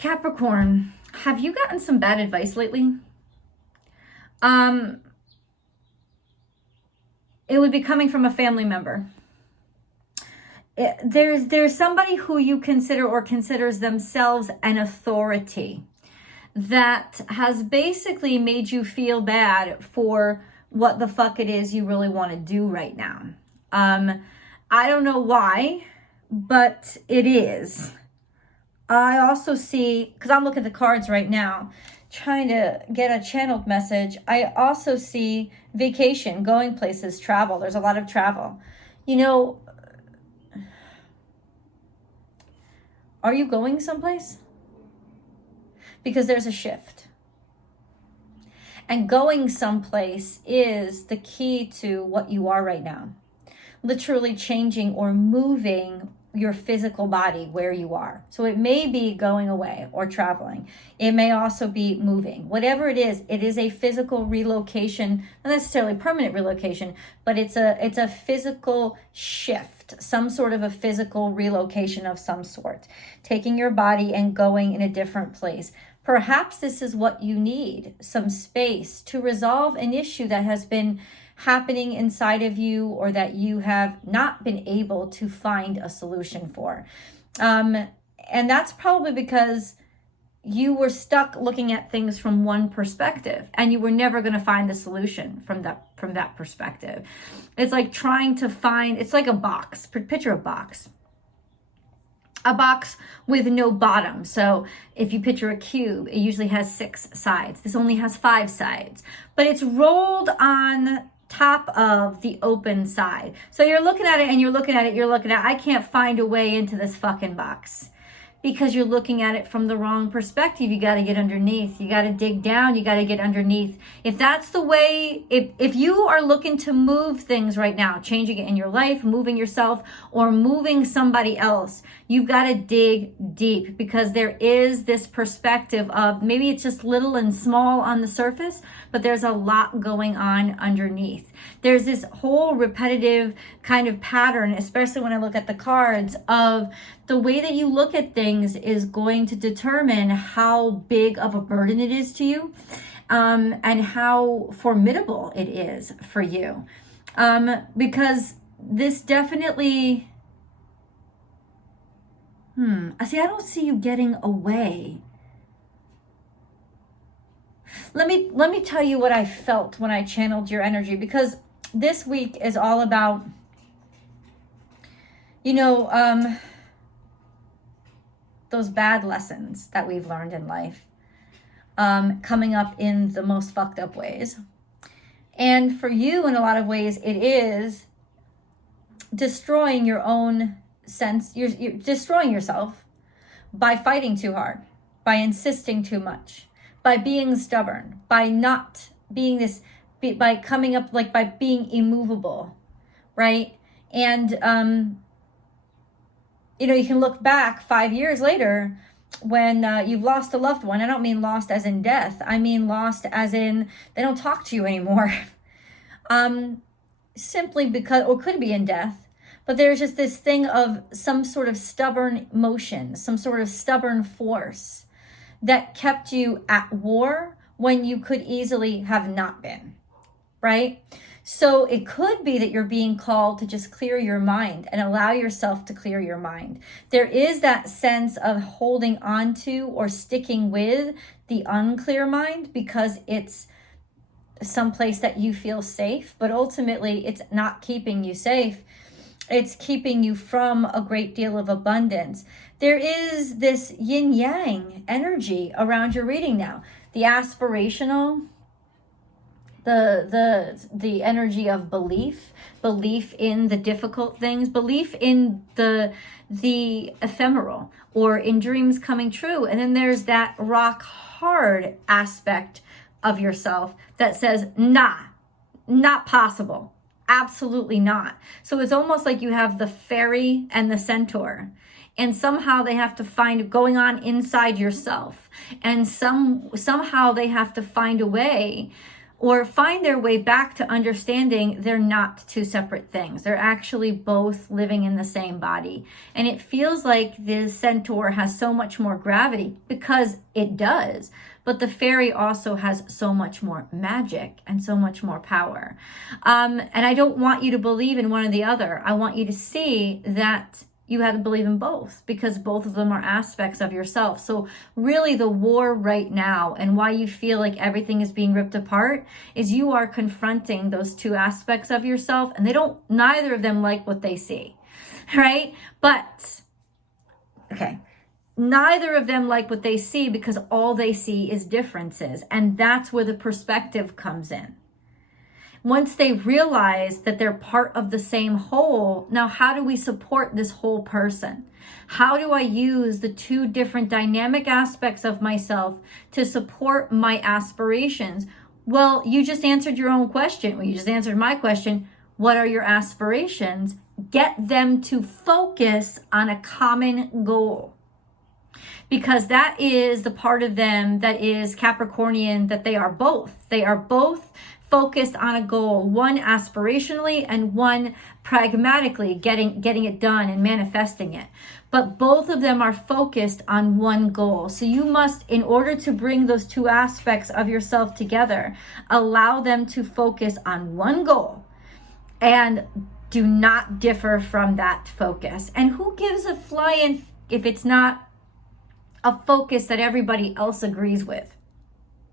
Capricorn, have you gotten some bad advice lately? It would be coming from a family member. There's somebody who you consider or considers themselves an authority that has basically made you feel bad for what the fuck it is you really want to do right now. I don't know why, but it is. I also see, because I'm looking at the cards right now, trying to get a channeled message. I also see vacation, going places, travel. There's a lot of travel. You know, are you going someplace? Because there's a shift. And going someplace is the key to what you are right now. Literally changing or moving your physical body where you are. So it may be going away or traveling. It may also be moving. Whatever it is a physical relocation, not necessarily permanent relocation, but it's a physical shift, some sort of a physical relocation of some sort. Taking your body and going in a different place. Perhaps this is what you need, some space to resolve an issue that has been happening inside of you or that you have not been able to find a solution for. And that's probably because you were stuck looking at things from one perspective and you were never going to find the solution from that perspective. It's like trying to find, it's like a box. Picture a box with no bottom. So if you picture a cube, it usually has 6 sides. This only has 5 sides, but it's rolled on top of the open side. So you're looking at it and you're looking at it, I can't find a way into this fucking box because you're looking at it from the wrong perspective. You got to get underneath. You got to dig down. You got to get underneath. If that's the way, if you are looking to move things right now, changing it in your life, moving yourself or moving somebody else, you've got to dig deep because there is this perspective of maybe it's just little and small on the surface, but there's a lot going on underneath. There's this whole repetitive kind of pattern, especially when I look at the cards, of the way that you look at things is going to determine how big of a burden it is to you, and how formidable it is for you. Because this definitely, I don't see you getting away. Let me tell you what I felt when I channeled your energy, because this week is all about, those bad lessons that we've learned in life, coming up in the most fucked up ways. And for you, in a lot of ways, it is destroying your own sense. You're destroying yourself by fighting too hard, by insisting too much, by being stubborn, by not being by coming up, like by being immovable, right? And, you can look back 5 years later when you've lost a loved one. I don't mean lost as in death. I mean lost as in they don't talk to you anymore. Simply because, or could be in death, but there's just this thing of some sort of stubborn motion, some sort of stubborn force that kept you at war when you could easily have not been, right? So it could be that you're being called to just clear your mind and allow yourself to clear your mind. There is that sense of holding on to or sticking with the unclear mind because it's someplace that you feel safe, but ultimately it's not keeping you safe. It's keeping you from a great deal of abundance. There is this yin-yang energy around your reading now. The aspirational, the energy of belief in the difficult things, belief in the ephemeral or in dreams coming true. And then there's that rock hard aspect of yourself that says, nah, not possible. Absolutely not. So it's almost like you have the fairy and the centaur, and somehow they have to find going on inside yourself, and somehow they have to find a way or find their way back to understanding they're not two separate things. They're actually both living in the same body. And it feels like the centaur has so much more gravity, because it does. But the fairy also has so much more magic and so much more power. And I don't want you to believe in one or the other. I want you to see that you have to believe in both, because both of them are aspects of yourself. So really the war right now, and why you feel like everything is being ripped apart, is you are confronting those two aspects of yourself, and neither of them like what they see, right? But, okay, neither of them like what they see, because all they see is differences. And that's where the perspective comes in. Once they realize that they're part of the same whole, now how do we support this whole person? How do I use the two different dynamic aspects of myself to support my aspirations? Well, you just answered your own question. Well, you just answered my question. What are your aspirations? Get them to focus on a common goal. Because that is the part of them that is Capricornian, that they are both. They are both focused on a goal, one aspirationally and one pragmatically, getting it done and manifesting it. But both of them are focused on one goal. So you must, in order to bring those two aspects of yourself together, allow them to focus on one goal and do not differ from that focus. And who gives a flying if it's not a focus that everybody else agrees with?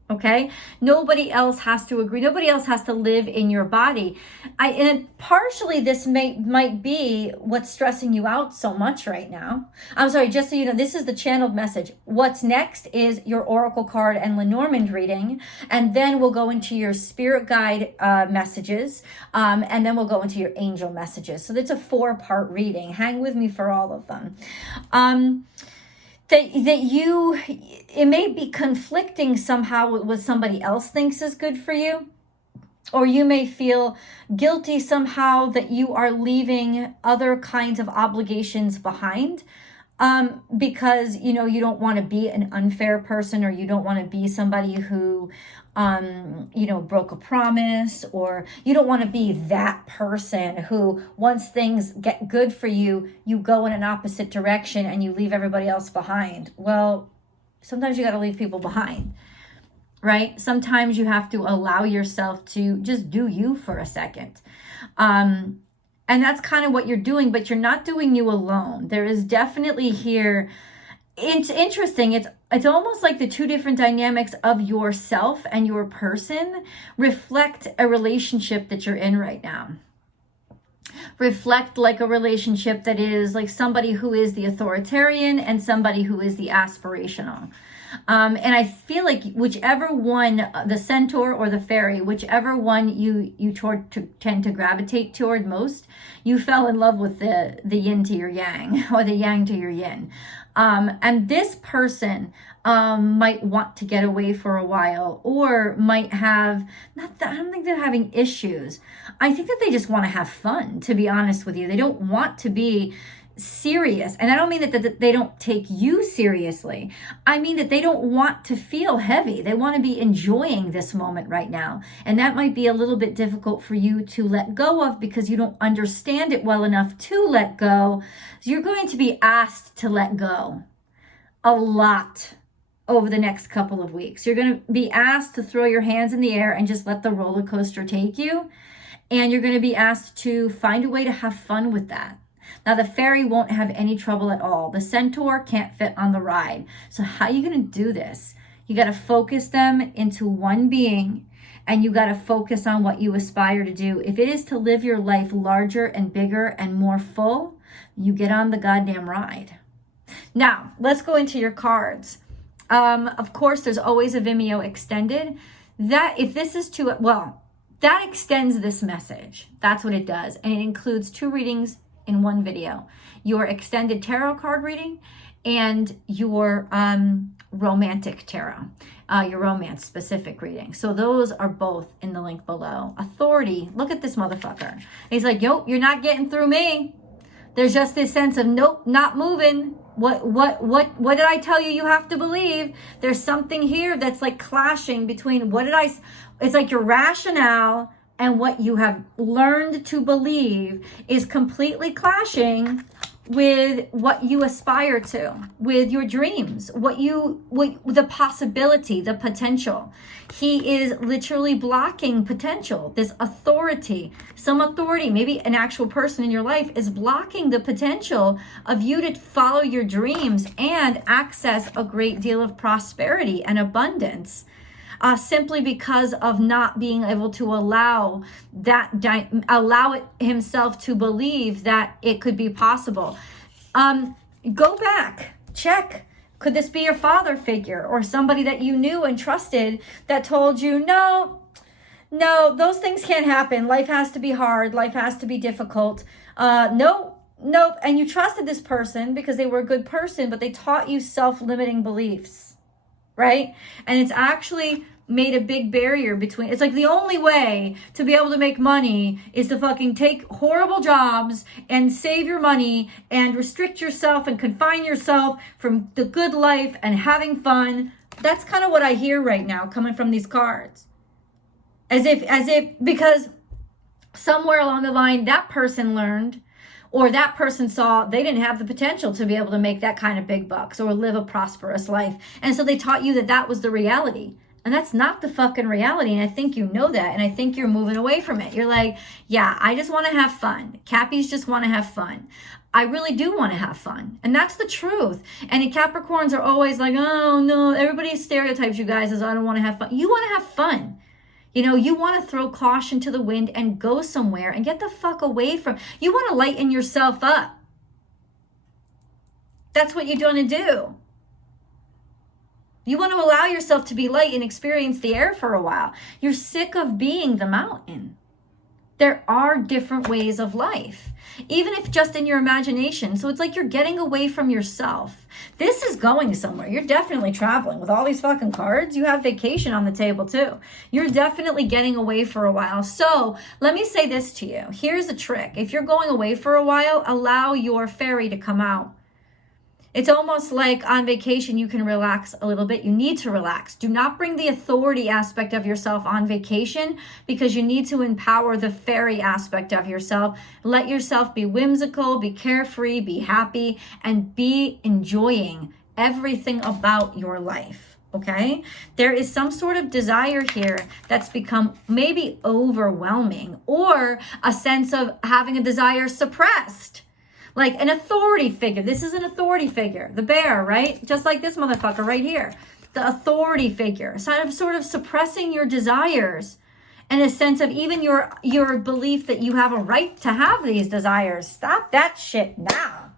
Okay, nobody else has to agree. Nobody else has to live in your body. And partially this might be what's stressing you out so much right now. I'm sorry, just so you know, this is the channeled message. What's next is your oracle card and Lenormand reading, and then we'll go into your spirit guide messages, and then we'll go into your angel messages. So it's a 4-part reading. Hang with me for all of them. It may be conflicting somehow with what somebody else thinks is good for you. Or you may feel guilty somehow that you are leaving other kinds of obligations behind, because, you don't want to be an unfair person, or you don't want to be somebody who, broke a promise, or you don't want to be that person who, once things get good for you, you go in an opposite direction and you leave everybody else behind. Well, sometimes you got to leave people behind, right? Sometimes you have to allow yourself to just do you for a second. And that's kind of what you're doing, but you're not doing you alone. There is definitely here, it's interesting. It's almost like the two different dynamics of yourself and your person reflect a relationship that you're in right now. Reflect like a relationship that is like somebody who is the authoritarian and somebody who is the aspirational. And I feel like whichever one, the centaur or the fairy, whichever one you tend to gravitate toward most, you fell in love with the yin to your yang, or the yang to your yin. And this person might want to get away for a while, or might have, I don't think they're having issues. I think that they just want to have fun, to be honest with you. They don't want to be serious. And I don't mean that they don't take you seriously. I mean that they don't want to feel heavy. They want to be enjoying this moment right now. And that might be a little bit difficult for you to let go of, because you don't understand it well enough to let go. So you're going to be asked to let go a lot over the next couple of weeks. You're going to be asked to throw your hands in the air and just let the roller coaster take you. And you're going to be asked to find a way to have fun with that. Now, the fairy won't have any trouble at all. The centaur can't fit on the ride. So how are you going to do this? You got to focus them into one being, and you got to focus on what you aspire to do. If it is to live your life larger and bigger and more full, you get on the goddamn ride. Now, let's go into your cards. Of course, there's always a Vimeo extended. That extends this message. That's what it does. And it includes 2 readings in one video: your extended tarot card reading and your romantic tarot, your romance specific reading. So those are both in the link below. Authority, look at this motherfucker. And he's like, yo, you're not getting through me. There's just this sense of, nope, not moving. What did I tell you you have to believe? There's something here that's like clashing between it's like your rationale and what you have learned to believe is completely clashing with what you aspire to, with your dreams, the possibility, the potential. He is literally blocking potential. This authority, some authority, maybe an actual person in your life is blocking the potential of you to follow your dreams and access a great deal of prosperity and abundance. Simply because of not being able to allow it himself to believe that it could be possible. Go back, check. Could this be your father figure or somebody that you knew and trusted that told you, no, those things can't happen. Life has to be hard. Life has to be difficult. Nope. And you trusted this person because they were a good person, but they taught you self-limiting beliefs. Right? And it's actually made a big barrier between, it's like the only way to be able to make money is to fucking take horrible jobs and save your money and restrict yourself and confine yourself from the good life and having fun. That's kind of what I hear right now coming from these cards. As if, because somewhere along the line, that person learned or that person saw they didn't have the potential to be able to make that kind of big bucks or live a prosperous life. And so they taught you that was the reality. And that's not the fucking reality. And I think you know that. And I think you're moving away from it. You're like, yeah, I just want to have fun. Cappies just want to have fun. I really do want to have fun. And that's the truth. And the Capricorns are always like, oh no, everybody stereotypes you guys as I don't want to have fun. You want to have fun. You know, you want to throw caution to the wind and go somewhere and get the fuck away from, you want to lighten yourself up. That's what you're going to do. You want to allow yourself to be light and experience the air for a while. You're sick of being the mountain. There are different ways of life, even if just in your imagination. So it's like you're getting away from yourself. This is going somewhere. You're definitely traveling with all these fucking cards. You have vacation on the table too. You're definitely getting away for a while. So let me say this to you. Here's a trick. If you're going away for a while, allow your fairy to come out. It's almost like on vacation, you can relax a little bit. You need to relax. Do not bring the authority aspect of yourself on vacation because you need to empower the fairy aspect of yourself. Let yourself be whimsical, be carefree, be happy, and be enjoying everything about your life. Okay? There is some sort of desire here that's become maybe overwhelming or a sense of having a desire suppressed. Like an authority figure. This is an authority figure. The bear, right? Just like this motherfucker right here. The authority figure. Sort of suppressing your desires and a sense of even your belief that you have a right to have these desires. Stop that shit now.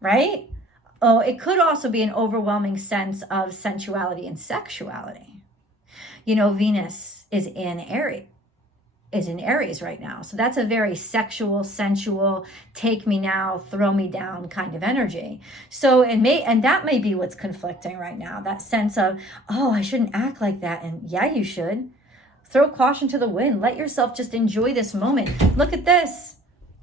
Right? Oh, it could also be an overwhelming sense of sensuality and sexuality. You know, Venus is in Aries right now. So that's a very sexual, sensual, take me now, throw me down kind of energy. So and that may be what's conflicting right now. That sense of, oh, I shouldn't act like that. And yeah, you should. Throw caution to the wind. Let yourself just enjoy this moment. Look at this.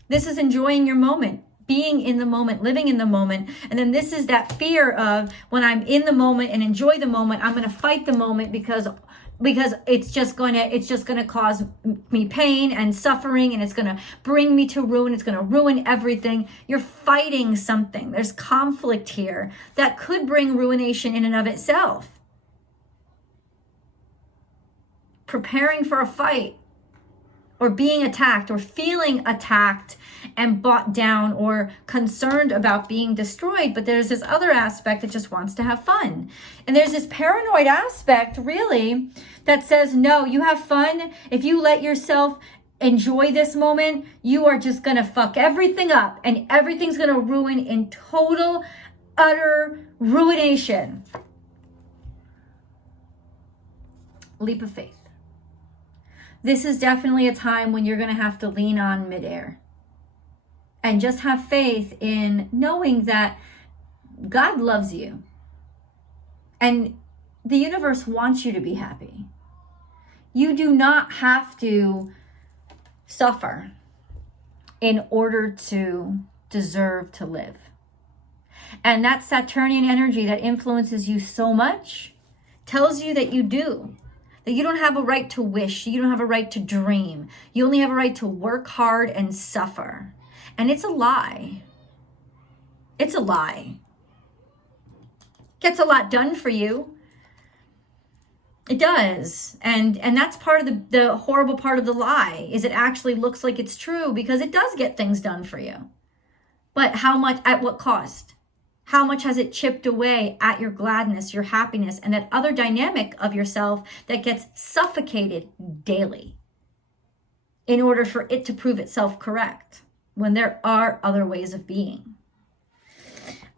This is enjoying your moment. Being in the moment, living in the moment. And then this is that fear of when I'm in the moment and enjoy the moment, I'm going to fight the moment because it's just going to cause me pain and suffering, and it's going to bring me to ruin. It's going to ruin everything. You're fighting something. There's conflict here that could bring ruination in and of itself. Preparing for a fight or being attacked or feeling attacked and brought down or concerned about being destroyed. But there's this other aspect that just wants to have fun. And there's this paranoid aspect really that says, no, you have fun. If you let yourself enjoy this moment, you are just going to fuck everything up and everything's going to ruin in total, utter ruination. Leap of faith. This is definitely a time when you're going to have to lean on midair and just have faith in knowing that God loves you and the universe wants you to be happy. You do not have to suffer in order to deserve to live. And that Saturnian energy that influences you so much tells you that you do. That you don't have a right to wish. You don't have a right to dream. You only have a right to work hard and suffer. And it's a lie. It's a lie. Gets a lot done for you. It does. And that's part of the horrible part of the lie, is it actually looks like it's true because it does get things done for you. But how much, at what cost? How much has it chipped away at your gladness, your happiness, and that other dynamic of yourself that gets suffocated daily in order for it to prove itself correct when there are other ways of being?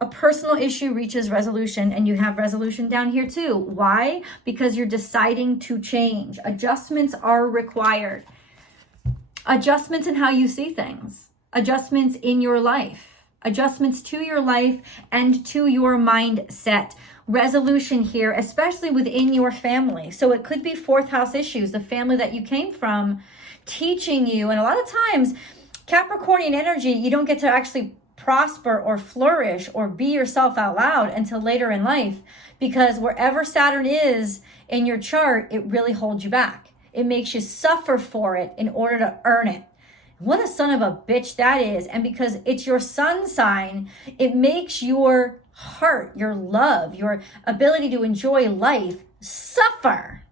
A personal issue reaches resolution, and you have resolution down here too. Why? Because you're deciding to change. Adjustments are required. Adjustments in how you see things. Adjustments in your life. Adjustments to your life and to your mindset. Resolution here, especially within your family. So it could be fourth house issues, the family that you came from, teaching you. And a lot of times, Capricornian energy, you don't get to actually prosper or flourish or be yourself out loud until later in life, because wherever Saturn is in your chart, it really holds you back. It makes you suffer for it in order to earn it. What a son of a bitch that is. And because it's your sun sign, it makes your heart, your love, your ability to enjoy life suffer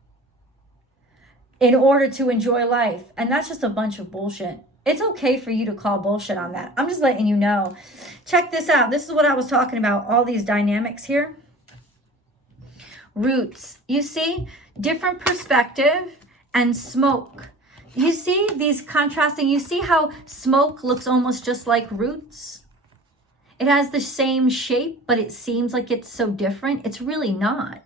in order to enjoy life. And that's just a bunch of bullshit. It's okay for you to call bullshit on that. I'm just letting you know. Check this out. This is what I was talking about, all these dynamics here. Roots. You see? Different perspective and smoke. You see these contrasting, you see how smoke looks almost just like roots? It has the same shape, but it seems like it's so different. It's really not.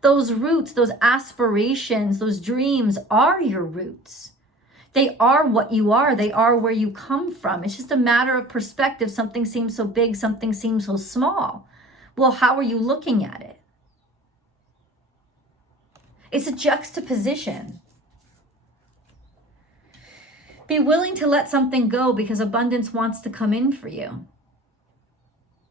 Those roots, those aspirations, those dreams are your roots. They are what you are. They are where you come from. It's just a matter of perspective. Something seems so big, something seems so small. Well, how are you looking at it? It's a juxtaposition. Be willing to let something go because abundance wants to come in for you.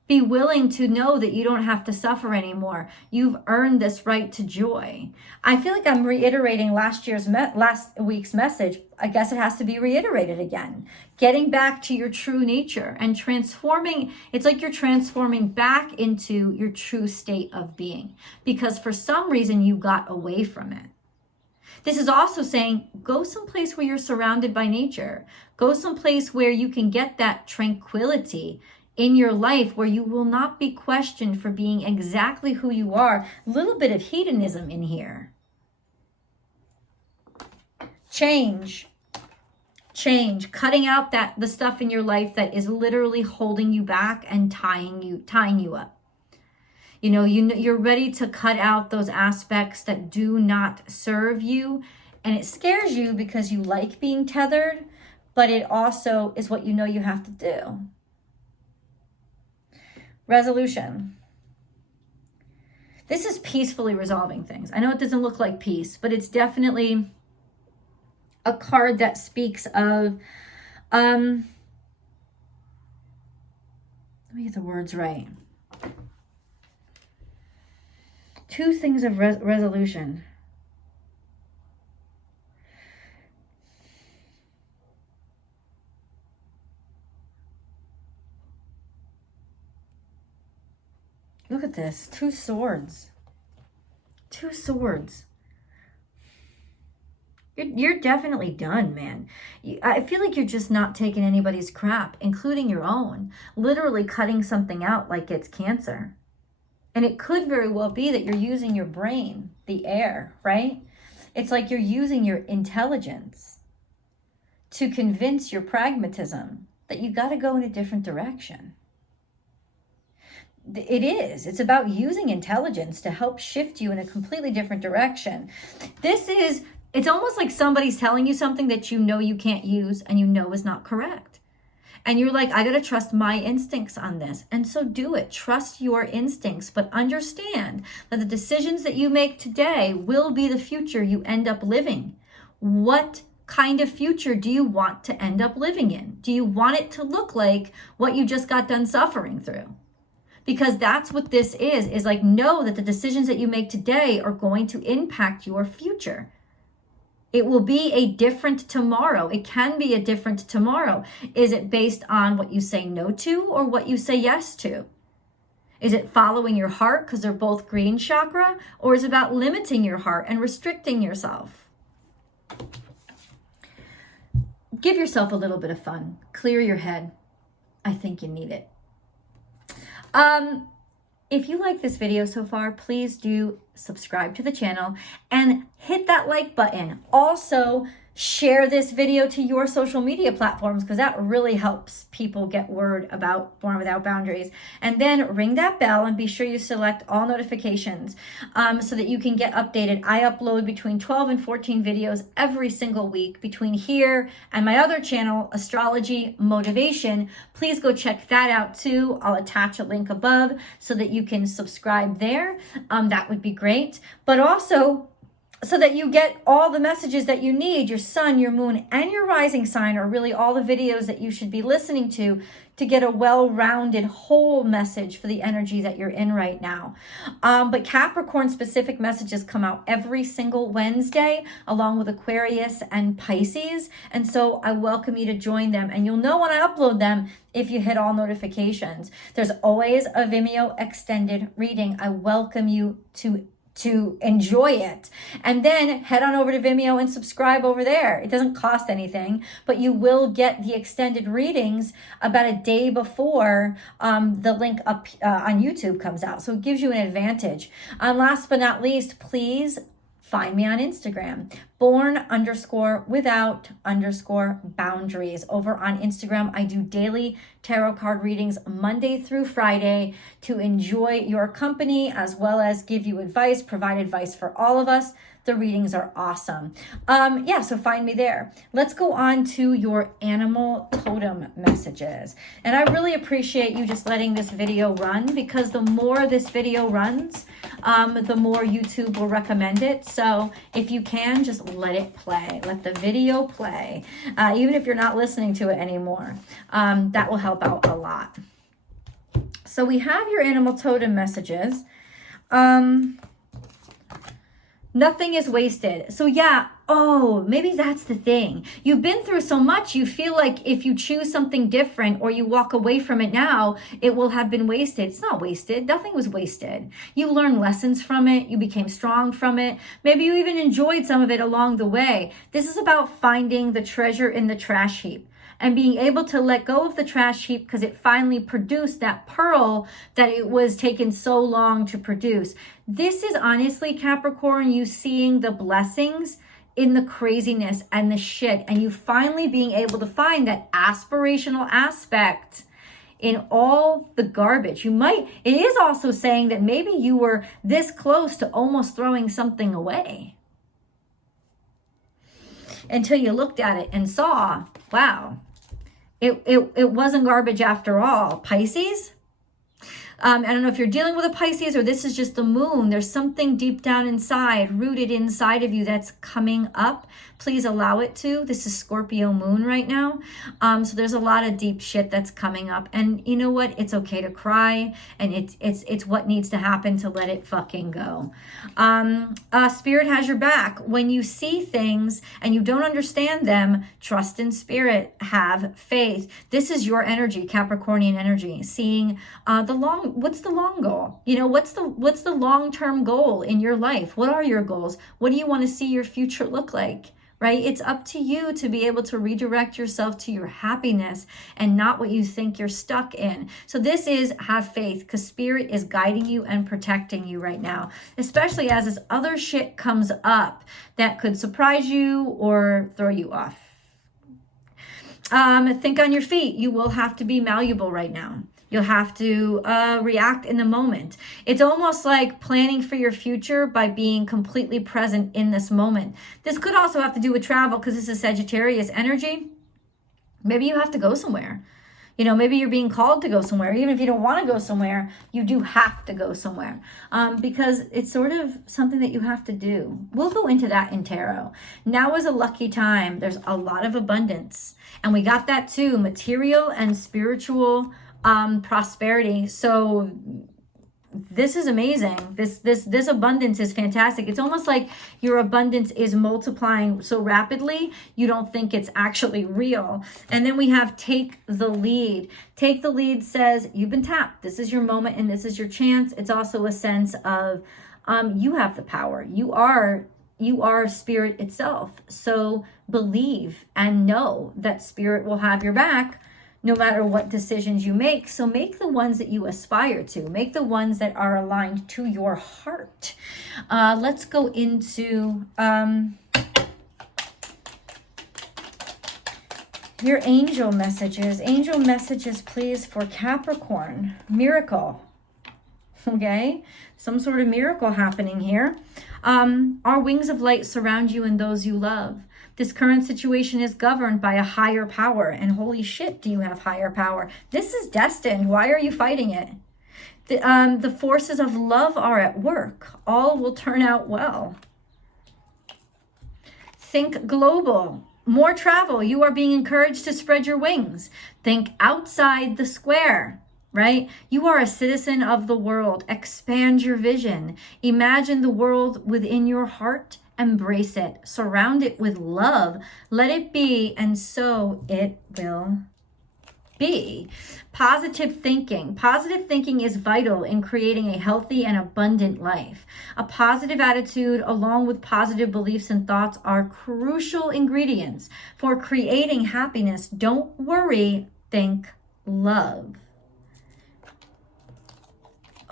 Be willing to know that you don't have to suffer anymore. You've earned this right to joy. I feel like I'm reiterating last week's message. I guess it has to be reiterated again. Getting back to your true nature and transforming. It's like you're transforming back into your true state of being, because for some reason you got away from it. This is also saying, go someplace where you're surrounded by nature. Go someplace where you can get that tranquility in your life, where you will not be questioned for being exactly who you are. A little bit of hedonism in here. Change. Cutting out the stuff in your life that is literally holding you back and tying you up. You're ready to cut out those aspects that do not serve you. And it scares you because you like being tethered, but it also is what you know you have to do. Resolution. This is peacefully resolving things. I know it doesn't look like peace, but it's definitely a card that speaks of, let me get the words right. Two things of resolution. Look at this. Two swords. You're definitely done, man. I feel like you're just not taking anybody's crap, including your own. Literally cutting something out like it's cancer. And it could very well be that you're using your brain, the air, right? It's like you're using your intelligence to convince your pragmatism that you got to go in a different direction. It is. It's about using intelligence to help shift you in a completely different direction. It's almost like somebody's telling you something that you know you can't use and you know is not correct. And you're like, I got to trust my instincts on this. And so do it. Trust your instincts, but understand that the decisions that you make today will be the future you end up living. What kind of future do you want to end up living in? Do you want it to look like what you just got done suffering through? Because that's what this is like, know that the decisions that you make today are going to impact your future. It will be a different tomorrow. It can be a different tomorrow. Is it based on what you say no to or what you say yes to? Is it following your heart because they're both green chakra? Or is it about limiting your heart and restricting yourself? Give yourself a little bit of fun. Clear your head. I think you need it. If you like this video so far, please do subscribe to the channel and hit that like button. Also, share this video to your social media platforms because that really helps people get word about Born Without Boundaries. And then ring that bell and be sure you select all notifications so that you can get updated. I upload between 12 and 14 videos every single week between here and my other channel, Astrology Motivation. Please go check that out too. I'll attach a link above so that you can subscribe there. That would be great. But also, so that you get all the messages that you need. Your sun, your moon, and your rising sign are really all the videos that you should be listening to get a well-rounded whole message for the energy that you're in right now. But Capricorn specific messages come out every single Wednesday along with Aquarius and Pisces. And so I welcome you to join them. And you'll know when I upload them if you hit all notifications. There's always a Vimeo extended reading. I welcome you to enjoy it. And then head on over to Vimeo and subscribe over there. It doesn't cost anything, but you will get the extended readings about a day before the link up on YouTube comes out. So it gives you an advantage. Last but not least, please find me on Instagram, born_without_boundaries. Over on Instagram, I do daily tarot card readings Monday through Friday to enjoy your company as well as give you advice, provide advice for all of us. The readings are awesome. So find me there. Let's go on to your animal totem messages. And I really appreciate you just letting this video run because the more this video runs, the more YouTube will recommend it. So if you can, just let it play. Let the video play. Even if you're not listening to it anymore, that will help out a lot. So we have your animal totem messages. Nothing is wasted. So yeah, maybe that's the thing. You've been through so much, you feel like if you choose something different or you walk away from it now, it will have been wasted. It's not wasted. Nothing was wasted. You learned lessons from it. You became strong from it. Maybe you even enjoyed some of it along the way. This is about finding the treasure in the trash heap and being able to let go of the trash heap because it finally produced that pearl that it was taken so long to produce. This is honestly, Capricorn, you seeing the blessings in the craziness and the shit, and you finally being able to find that aspirational aspect in all the garbage. It is also saying that maybe you were this close to almost throwing something away until you looked at it and saw, wow, it wasn't garbage after all. Pisces, I don't know if you're dealing with a Pisces or this is just the moon. There's something deep down inside, rooted inside of you that's coming up. Please allow it to. This is Scorpio moon right now. So there's a lot of deep shit that's coming up. And you know what? It's okay to cry. And it's what needs to happen to let it fucking go. Spirit has your back. When you see things and you don't understand them, trust in spirit. Have faith. This is your energy, Capricornian energy. Seeing what's the long goal? You know, what's the long-term goal in your life? What are your goals? What do you want to see your future look like? Right? It's up to you to be able to redirect yourself to your happiness and not what you think you're stuck in. So this is have faith because spirit is guiding you and protecting you right now, especially as this other shit comes up that could surprise you or throw you off. Think on your feet. You will have to be malleable right now. You'll have to react in the moment. It's almost like planning for your future by being completely present in this moment. This could also have to do with travel because this is Sagittarius energy. Maybe you have to go somewhere. You know, maybe you're being called to go somewhere. Even if you don't want to go somewhere, you do have to go somewhere because it's sort of something that you have to do. We'll go into that in tarot. Now is a lucky time. There's a lot of abundance. And we got that too, material and spiritual prosperity. So this is amazing. This abundance is fantastic. It's almost like your abundance is multiplying so rapidly you don't think it's actually real. And then we have take the lead. Take the lead says you've been tapped. This is your moment and this is your chance. It's also a sense of you have the power. You are spirit itself. So believe and know that spirit will have your back no matter what decisions you make. So make the ones that you aspire to. Make the ones that are aligned to your heart. Let's go into your angel messages. Angel messages, please, for Capricorn. Miracle. Okay? Some sort of miracle happening here. Our wings of light surround you and those you love. This current situation is governed by a higher power. And holy shit, do you have higher power? This is destined. Why are you fighting it? The forces of love are at work. All will turn out well. Think global. More travel. You are being encouraged to spread your wings. Think outside the square, right? You are a citizen of the world. Expand your vision. Imagine the world within your heart. Embrace it. Surround it with love. Let it be, and so it will be. Positive thinking. Positive thinking is vital in creating a healthy and abundant life. A positive attitude along with positive beliefs and thoughts are crucial ingredients for creating happiness. Don't worry, think love.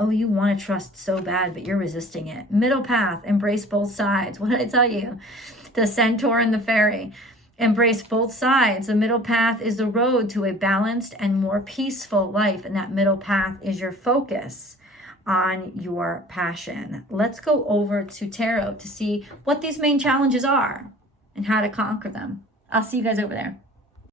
Oh, you want to trust so bad, but you're resisting it. Middle path, embrace both sides. What did I tell you? The centaur and the fairy. Embrace both sides. The middle path is the road to a balanced and more peaceful life. And that middle path is your focus on your passion. Let's go over to tarot to see what these main challenges are and how to conquer them. I'll see you guys over there.